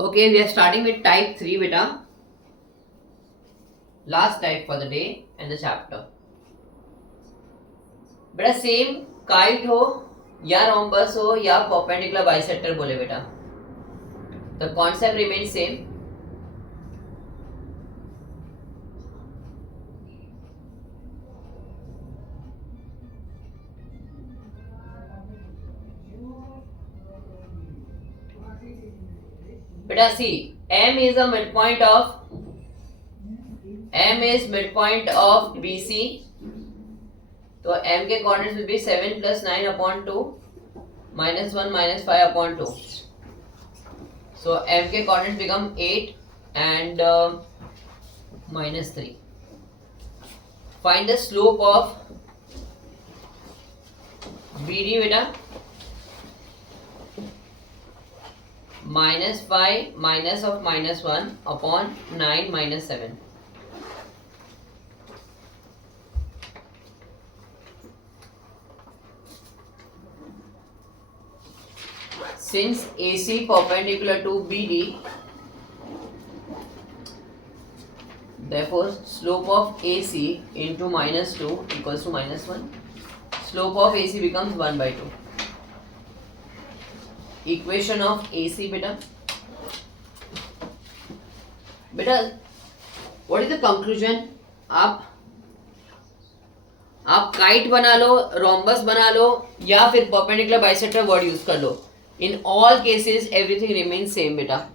Okay, we are starting with type 3 beta. Last type for the day and the chapter. बेटा same kite हो या rhombus हो या perpendicular bisector बोले बेटा, द कॉन्सेप्ट रिमेन सेम. बेटा सी M is a midpoint of M is midpoint of BC. तो M के coordinates will be 7 + 9 upon 2 -1 -5 upon 2. So M के coordinates become 8 and -3. Find the slope of BD बेटा. -5 minus of -1 upon 9 minus 7. Since AC perpendicular to BD, therefore slope of AC into -2 equals to -1. Slope of AC becomes 1/2. Equation of AC बेटा. बेटा what is the conclusion? आप kite बना लो, rhombus बना लो या फिर perpendicular bisector word use कर लो. In all cases everything remain same बेटा.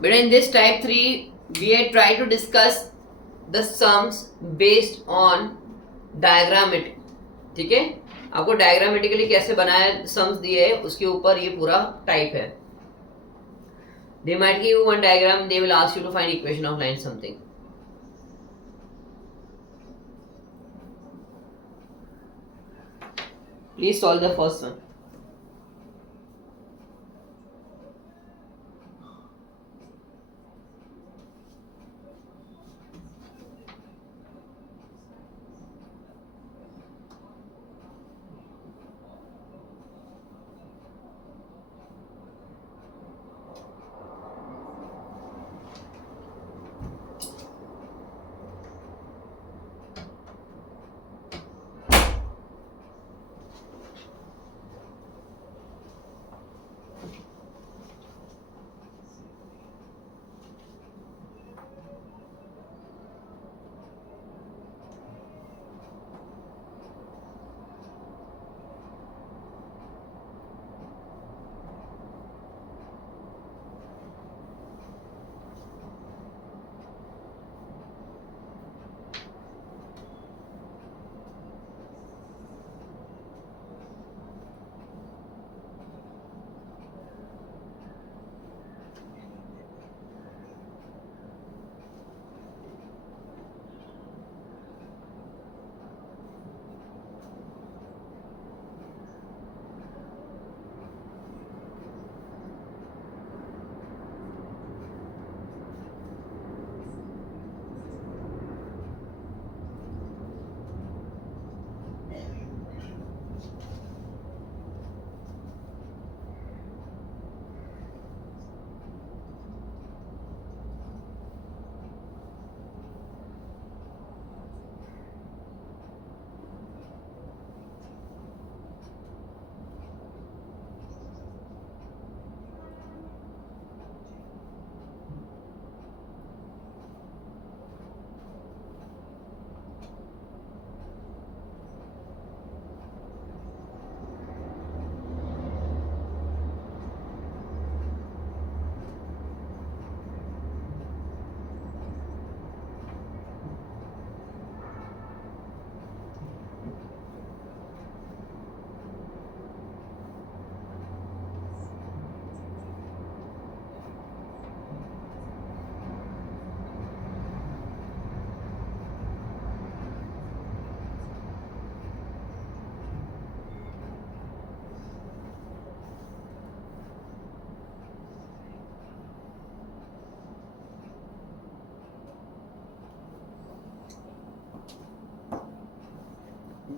But in this type 3, we had tried to discuss the sums based on diagrammatic. ठीक है, आपको डायग्रामेटिकली कैसे बनाया सम्स दिए है उसके ऊपर ये पूरा टाइप है. They might give you one diagram, they will ask you to find equation of line something. Please solve the first one.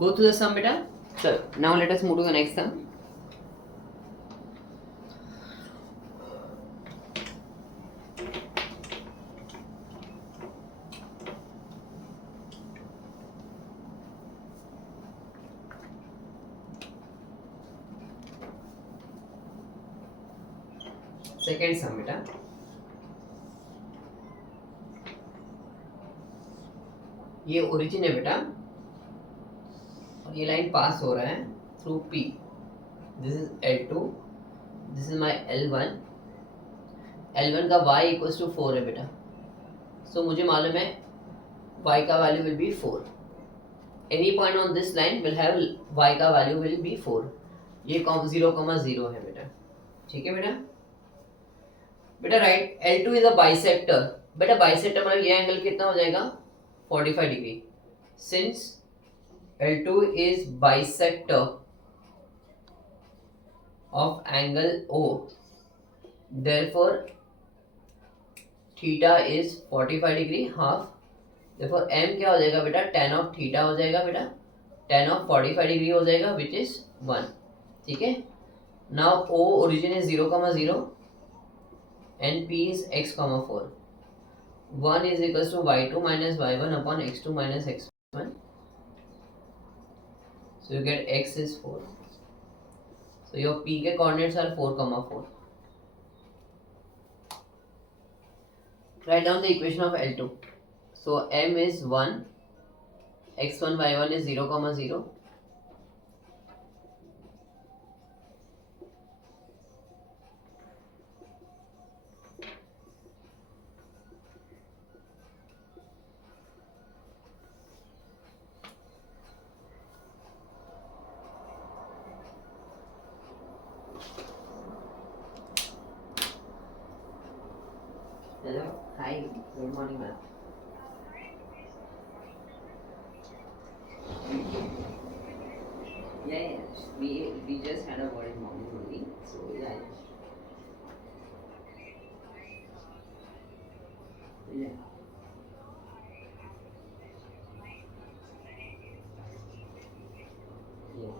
Go through the sum, beta. So now let us move to the next sum. Second sum बेटा, ये origin है बेटा और ये line पास हो रहा है through P. This is L2, this is my L1. L1 का y इक्वल्स टू 4 है बेटा. सो मुझे मालूम है y का value will be 4. Any point on this line will have y का वैल्यू विल बी 4. ये 0,0 है बेटा. ठीक है बेटा. बेटा right, L2 is a bisector. बेटा बाइसेक्टर मतलब ये एंगल कितना हो जाएगा 45 degree. Since L2 is bisector of angle O, therefore theta is 45 degree half. therefore M क्या हो जाएगा बेटा, tan ऑफ थीटा हो जाएगा बेटा. tan ऑफ 45 डिग्री हो जाएगा विच इज 1. ठीक है. Now O origin is 0,0 and P is x, 4. 1 is equals to y2 minus y1 upon x2 minus x1. So you get x is 4. So your P के coordinates are 4, 4. Write down the equation of L2. So M is 1, x1 y1 is 0,0. Hello, hi, good morning ma'am. Yeah, we just had a word in morning only, so yeah. Yeah. Yeah.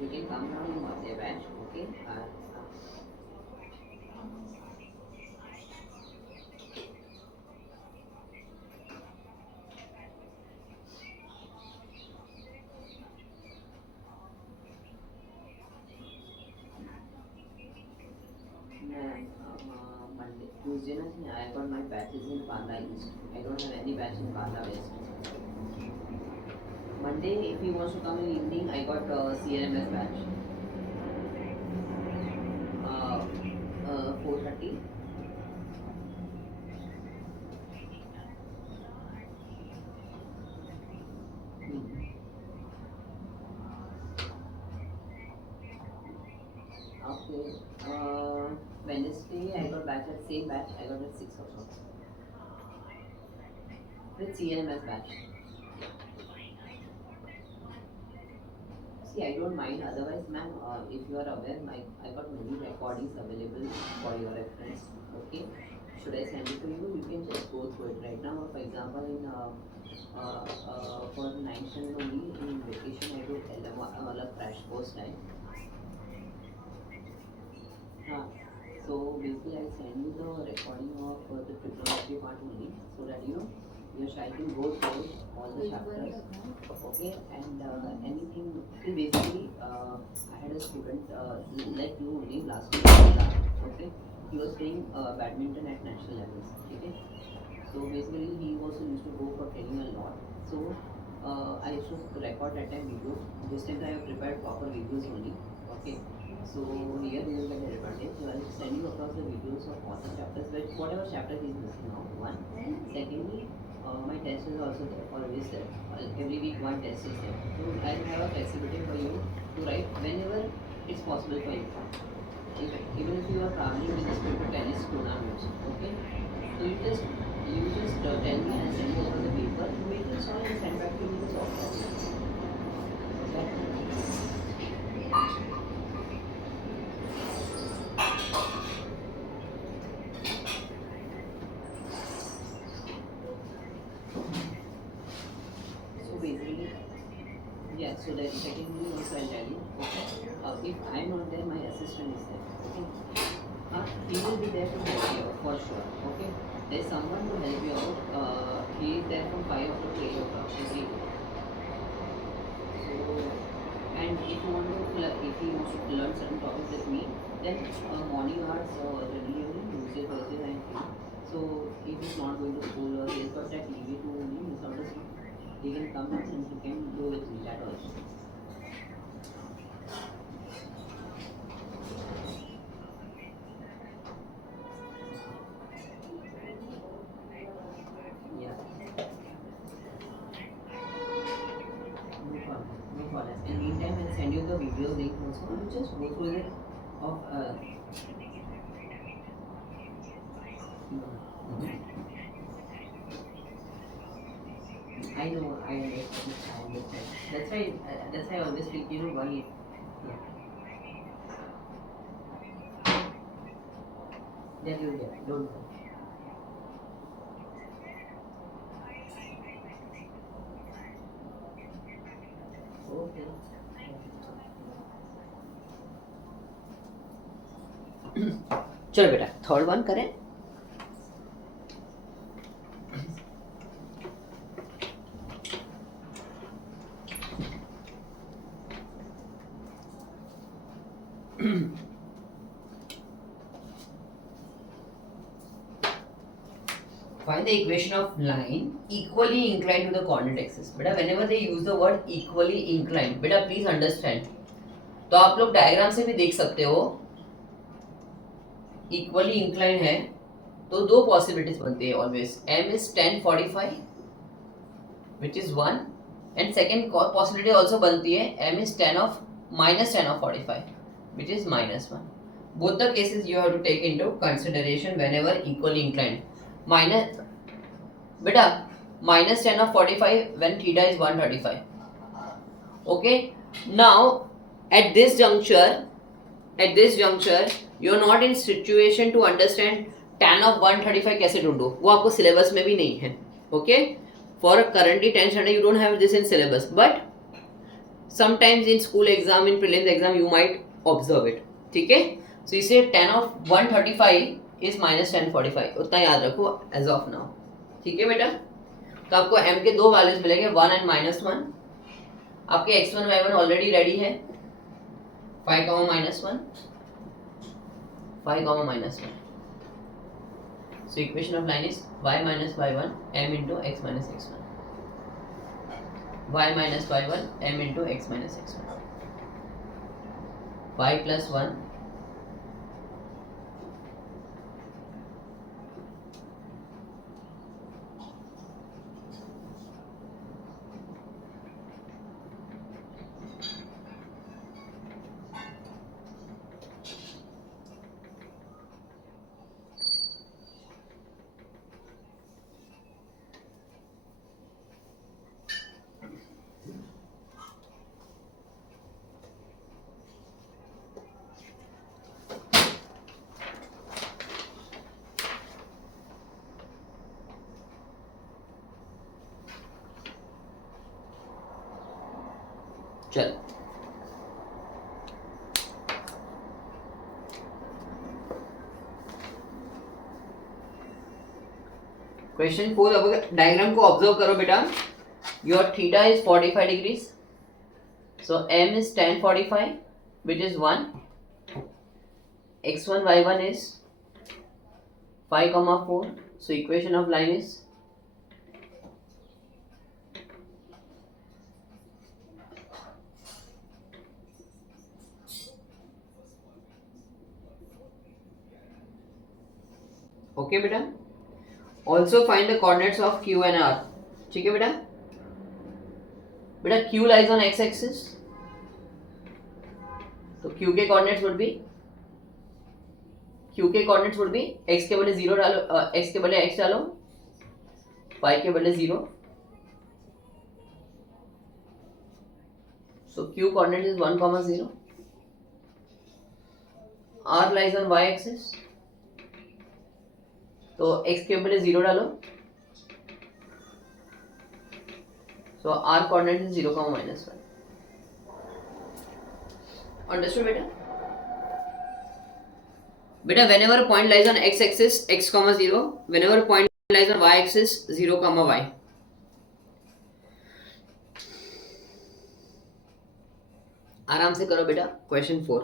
We can come down in WhatsApp batch, okay? Monday, Tuesday, nothing. I got my batches in Panda East. I don't have any batch in Panda West. Monday, if he wants to come in evening, I got CNMS batch. 4:30. Okay. Wednesday, I got batch at same batch. I got at 6 o'clock. With CNMS batch. See, I don't mind. Otherwise, ma'am, if you are aware, I got many recordings available for your reference. Okay. Should I send it to you? You can just go through it right now. For example, in for 9th standard only in vacation, I do crash course time. So basically, I send you the recording of the trigonometry part only, so that your child can go through all the chapters. Okay, and anything. See, basically, I had a student like you only last week. Okay, he was playing badminton at national levels. Okay, so basically he also used to go for training a lot. So I used to record that time videos. This time I have prepared proper videos only. Okay, so here you will get the advantage. So I will send you across the videos of all the chapters, but whatever chapter he is missing now. One, secondly, my test is also there, always there. Every week one test is there. So I will have a flexibility for you to write whenever it's possible for you. Even if you are traveling with this paper tennis tournaments, okay? So you just tell me and send me over the paper. You make it solve and send back to me the software. So basically, yeah. So that secondly also I'll tell you. Okay. If I'm not there, my assistant is there. Okay. He will be there to help you out for sure. Okay. There's someone to help you out. He is there from 5 o'clock to 8 o'clock every day. So, and if you want to, if you want to learn certain topics with me, then morning hours generally only Tuesday, Thursday, and Friday. So if he's not going to school or he's got that leave to only misunderstand, he can come and he can go with me that also. Yeah. No problem. No problem. And meantime, I'll send you the video link also. You just go through it of I know, I understand. That's why I always think, one. Yeah. That you'll get. Don't worry. Okay. चलो बेटा third one करें. Find the equation of line equally inclined to the coordinate axis. बेटा whenever they use the word equally inclined, बेटा please understand. तो आप लोग diagram से भी देख सकते हो इक्वली इंक्लाइन है तो दो पॉसिबिलिटीज बनती है always. m is 1045 which is 1 and second possibility also बनती है m is 10 of minus 10 of 45 which is minus 1. Both the cases you have to take into consideration whenever equally inclined. Minus बेटा minus 10 of 45 when theta is 135. Okay, now at this juncture you are not in situation to understand tan of 135 कैसे ढूंढो, वो आपको syllabus में भी नहीं है. Okay, for currently 10th standard you don't have this in syllabus, but sometimes in school exam, in prelims exam you might observe it. ठीक है, so इसे tan of 135 is minus 1045 उतना याद रखो as of now. ठीक है बेटा, तो आपको m के दो वैल्यूज मिलेंगे 1 एंड -1. आपके x1 y1 ऑलरेडी रेडी है 5, -1 5, -1. So equation of line is y minus y1 m into x minus x1. Y minus y1 m into x minus x1. Y plus 1 चल. क्वेश्चन 4 अब diagram को observe करो बेटा. Your theta is 45 degrees, so m is tan 45 which is 1, x1 y1 is 5, 4. So equation of line is okay बेटा. Also find the coordinates of Q and R. ठीक है बेटा. बेटा Q lies on x axis. तो Q के coordinates would be x के बदले 0 डालो, x के बदले x डालो, y के बदले 0. So Q coordinate is 1, 0. R lies on y axis. तो x के बदले 0 डालो. So R coordinate is 0, -1. Understood बेटा? बेटा whenever a point lies on x axis x, 0, whenever a point lies on y axis 0, y. आराम से करो बेटा. क्वेश्चन 4.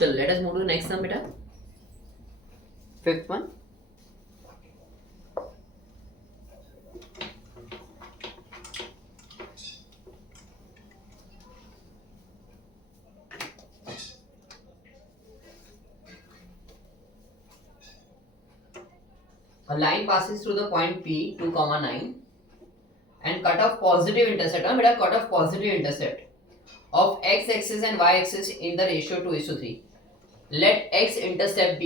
चलो let us move to the next sum बेटा. 5th one. A line passes through the point P 2, 9 and cut off positive intercept. बेटा cut off positive intercept of x axis and y axis in the ratio 2:3. Let x intercept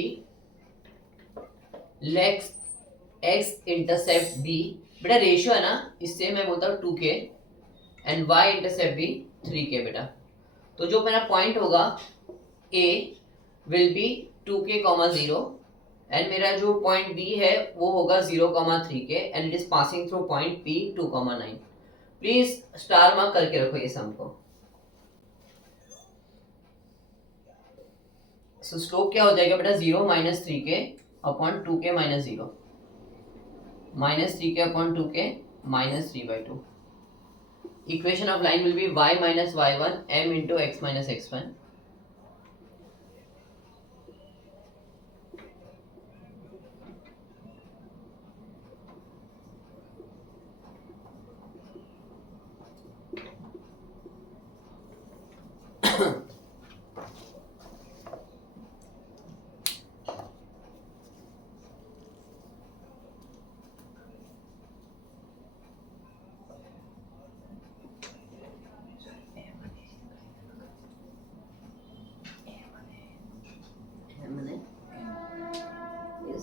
be बेटा ratio है ना, इससे मैं बोलता हूँ 2k and y intercept भी 3k बेटा. तो जो मेरा पॉइंट होगा A will be 2k, 0 and मेरा जो पॉइंट B है वो होगा 0, 3k and it is passing through point P 2, 9. Please star mark करके रखो ये सम को. सो स्लोप क्या हो जाएगा बेटा 0 - 3k upon 2k - 0 -3k upon 2k minus 3/2. Equation of line will be y minus y1 m into x minus x1.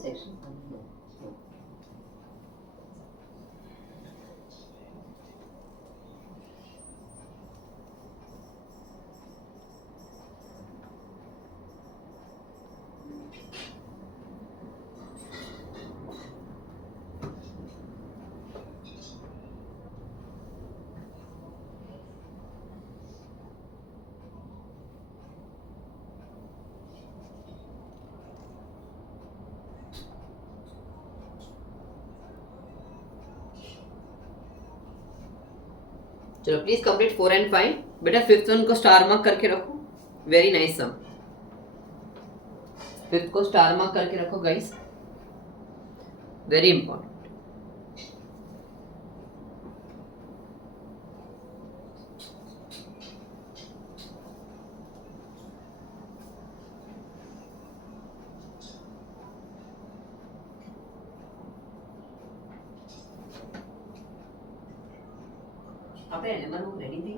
this section? No. No. चलो please complete 4 and 5. बेटा फिफ्थ वन को स्टार मार्क करके रखो. Very nice सम. Fifth को star mark करके रखो guys. Very important. आपने LMR book ready थी?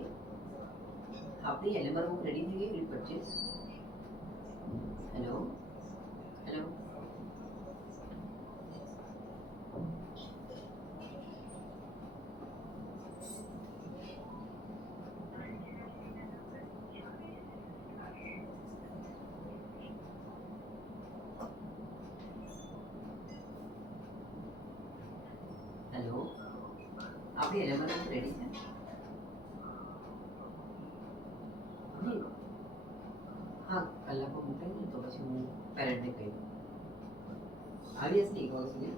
आपने एलएमआर बुक रेडी थी? Will purchase? Hello hello. Hello, आपने एलएमआर बुक रेडी है? हाँ, कल आपको बुक है तो बस હું પેરેન્ટને કહી દઉં. આવી હશે એક વર્ષ સુધી.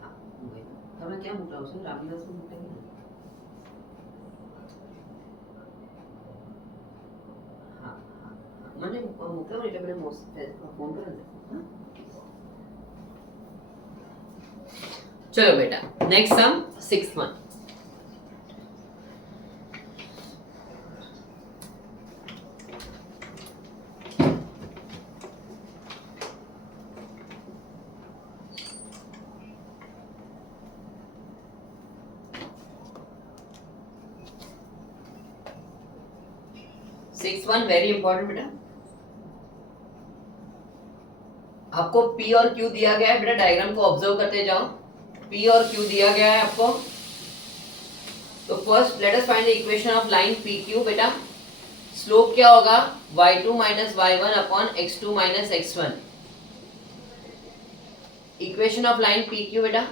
હા, હું કહી દઉં. તમે ક્યાં મોકલાવો છો? રામવિલાસમાં મોકલાવી દો. હા હા હા. મને મોકલાવો એટલે મને ફોન કરો ને. હા. चलो बेटा next sum 6th one. Six one very important बेटा. आपको P और Q दिया गया है बेटा. डायग्राम को ऑब्जर्व करते जाओ. P और Q दिया गया है आपको. तो first let us find the equation of line PQ बेटा. स्लोप क्या होगा? y2 minus y1 upon x2 minus x1. Equation of line PQ बेटा.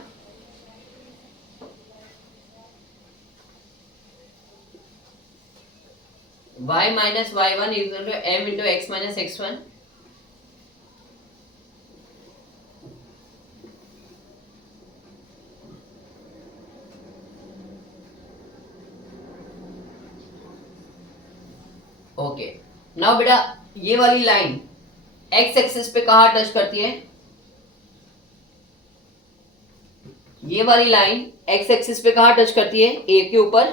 y minus y1 is equal to m into x minus x1. Okay. Now बेटा ये वाली line x axis पे कहाँ touch करती है? ये वाली लाइन x एक्सिस पे कहाँ टच करती है? a के ऊपर.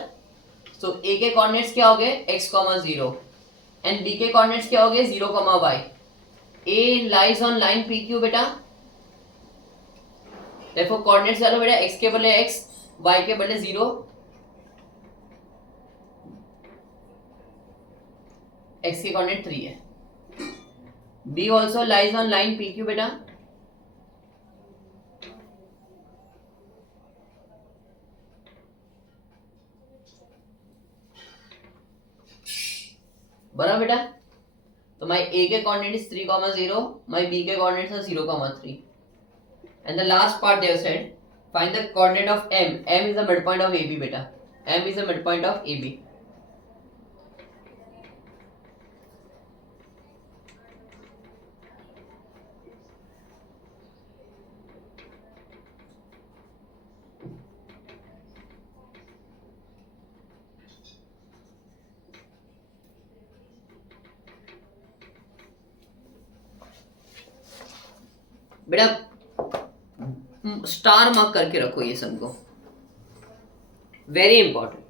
तो a के कोऑर्डिनेट्स क्या हो गए? x, 0 एंड b के कोऑर्डिनेट्स क्या हो गए? 0, y. a lies on line PQ बेटा. देखो कोऑर्डिनेट्स डालो बेटा. x के बदले x, y के बदले 0, x के कोऑर्डिनेट 3 है. b also lies on line PQ बेटा. बना बेटा. तो my a के कोऑर्डिनेट इज 3, 0, my b के coordinates are 0, 3. And the last part they have said find the coordinate of m. m is the mid point of AB बेटा. m is the mid point of AB. बेटा star mark करके रखो ये सब को. Very important.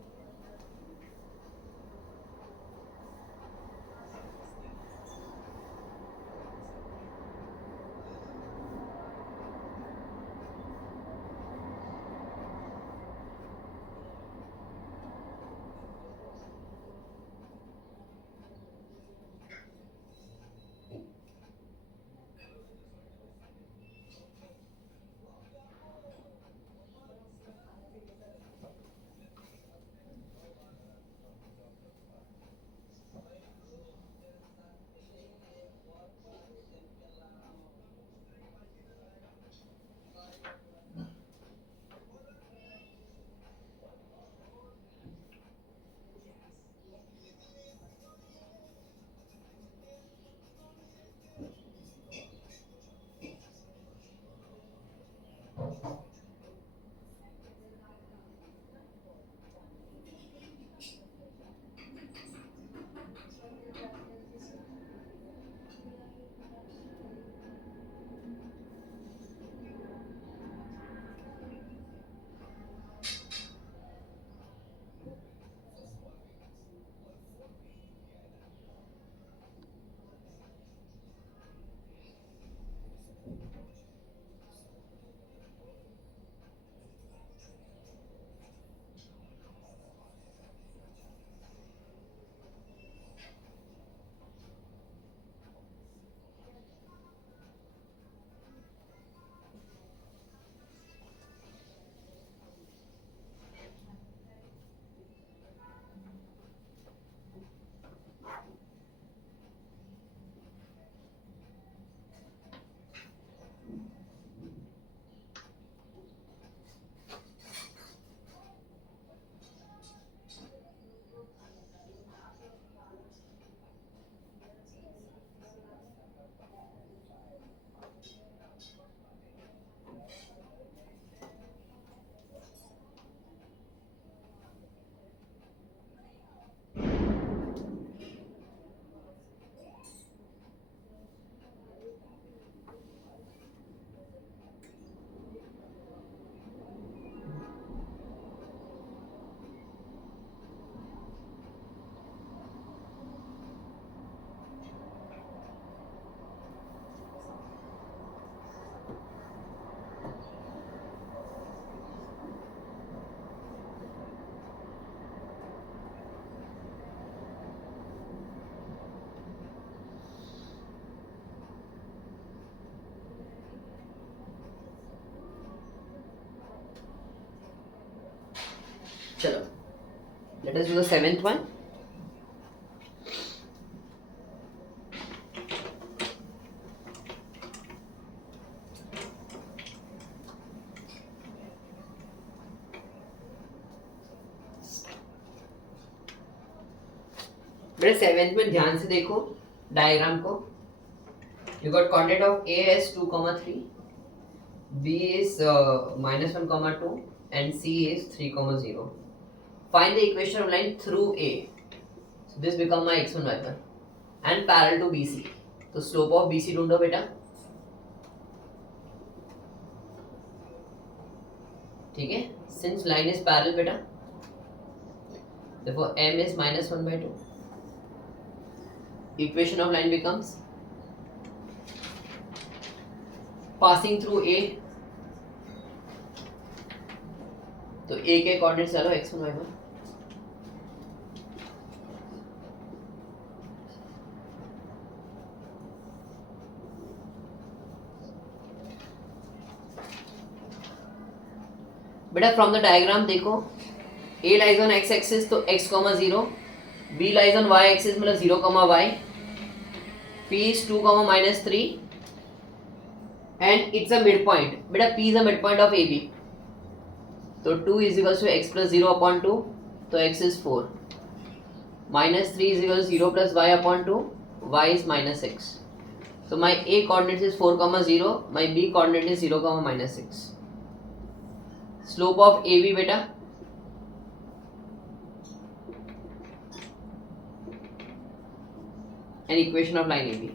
Let us do the seventh one. बेटा seventh में ध्यान से देखो डायग्राम को. You got coordinate of A as 2,3, B is -1,2 and C is 3,0. Find the equation of line through A. So this become my x1 y1 and parallel to BC. तो slope of BC ढूंढो बेटा. ठीक है, since line is parallel बेटा, therefore M is -1/2. Equation of line becomes passing through A. तो A के coordinate चलो x1 y1. बेटा फ्रॉम द डायग्राम देखो, A lies on x axis तो x, 0, B lies on y axis मतलब 0, y, P is 2, -3 and it's a midpoint. बेटा P is a midpoint of AB. तो 2 is equals to x plus 0/2, तो x is 4. -3 is equals to 0 plus y upon 2, y is -6. So my A coordinate is 4, 0, my B coordinate is 0, -6. Slope of AB बेटा and equation of line AB.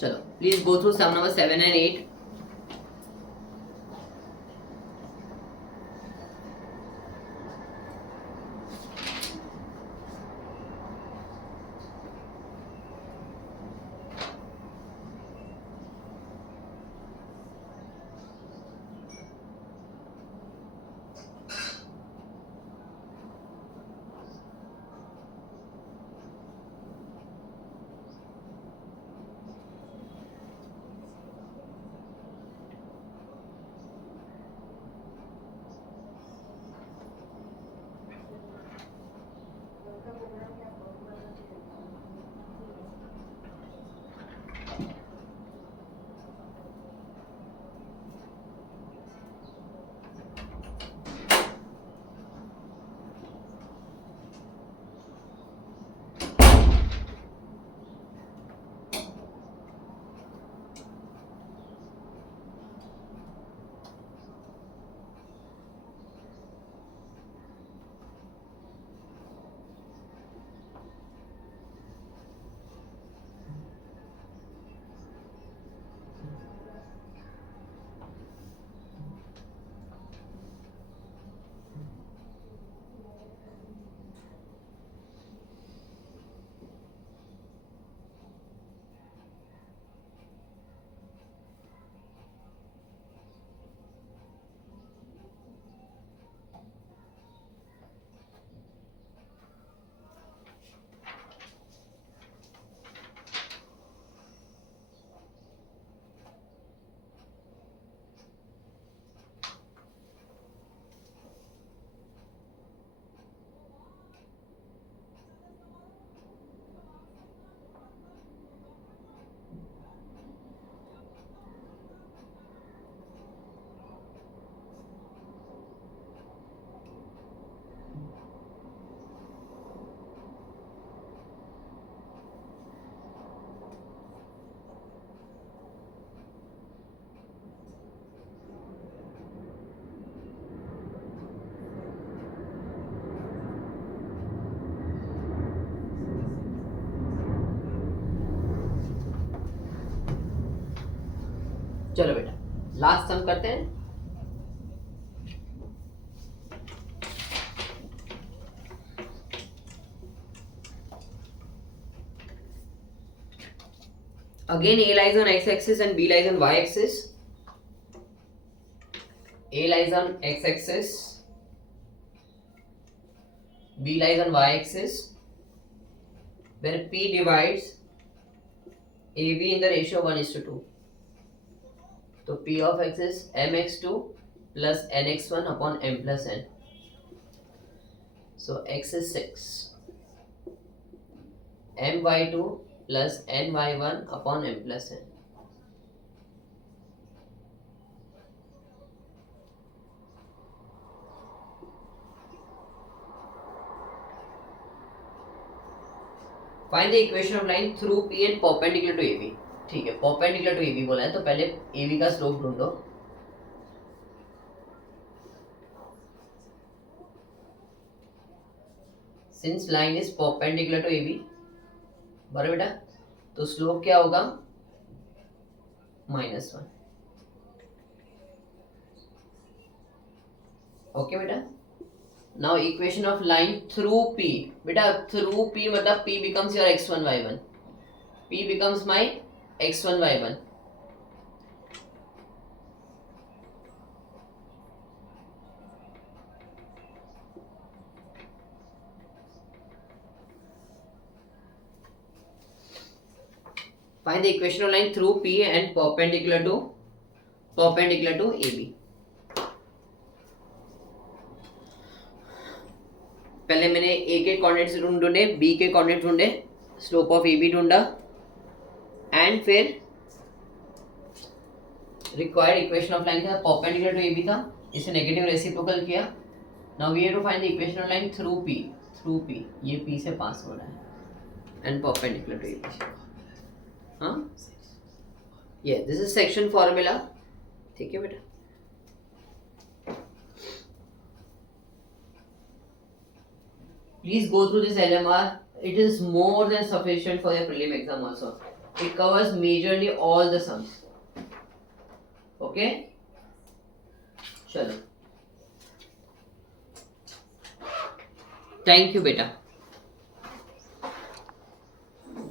चलो please go through some number 7 and 8. चलो बेटा last सम करते हैं. Again A lies on x axis and B lies on y axis. A lies on x-axis, B lies on y-axis, where P divides AB in the ratio 1:2. So P of x is mx2 plus nx1 upon m plus n. So x is 6. my2 plus ny1 upon m plus n. Find the equation of line through P and perpendicular to AB. ठीक है, perpendicular to AB बोला है तो पहले AB का slope ढूंढो. Since line is perpendicular to AB, बराबर बेटा, तो स्लोप क्या होगा? -1. ओके बेटा. Now equation of line through P. बेटा through P मतलब P becomes your x1 y1. P becomes my x1 y1. Find the equation of line through P and perpendicular to AB. पहले मैंने A के coordinates ढूंढे, B के coordinates ढूंढे, slope of AB ढूंढा and फिर required equation of line था perpendicular to AB था, इसे नेगेटिव रेसिप्रोकल किया. Now we have to find the equation of line through P. ये P से पास हो रहा है एंड परपेंडिकुलर टू AB. हाँ, ये दिस इज सेक्शन फॉर्मूला. ठीक है बेटा. Please go through this LMR. It is more than sufficient for your prelim exam also. It covers majorly all the sums. Okay? चलो. Thank you, beta.